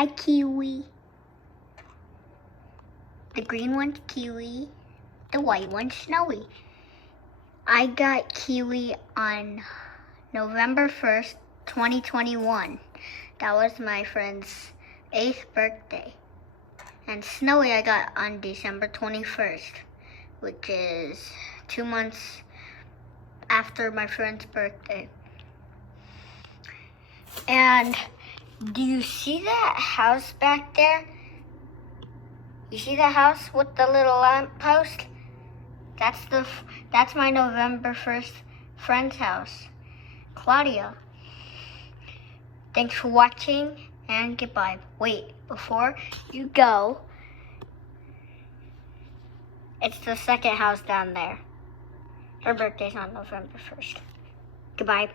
Hi, Kiwi. The green one's Kiwi. The white one's Snowy. I got Kiwi on November 1st, 2021. That was my friend's 8th birthday. And Snowy I got on December 21st, which is 2 months after my friend's birthday. And do you see that house back there? You see the house with the little lamp post? That's my November 1st friend's house, Claudia. Thanks for watching and goodbye. Wait, before you go, it's the second house down there. Her birthday's on November 1st. Goodbye.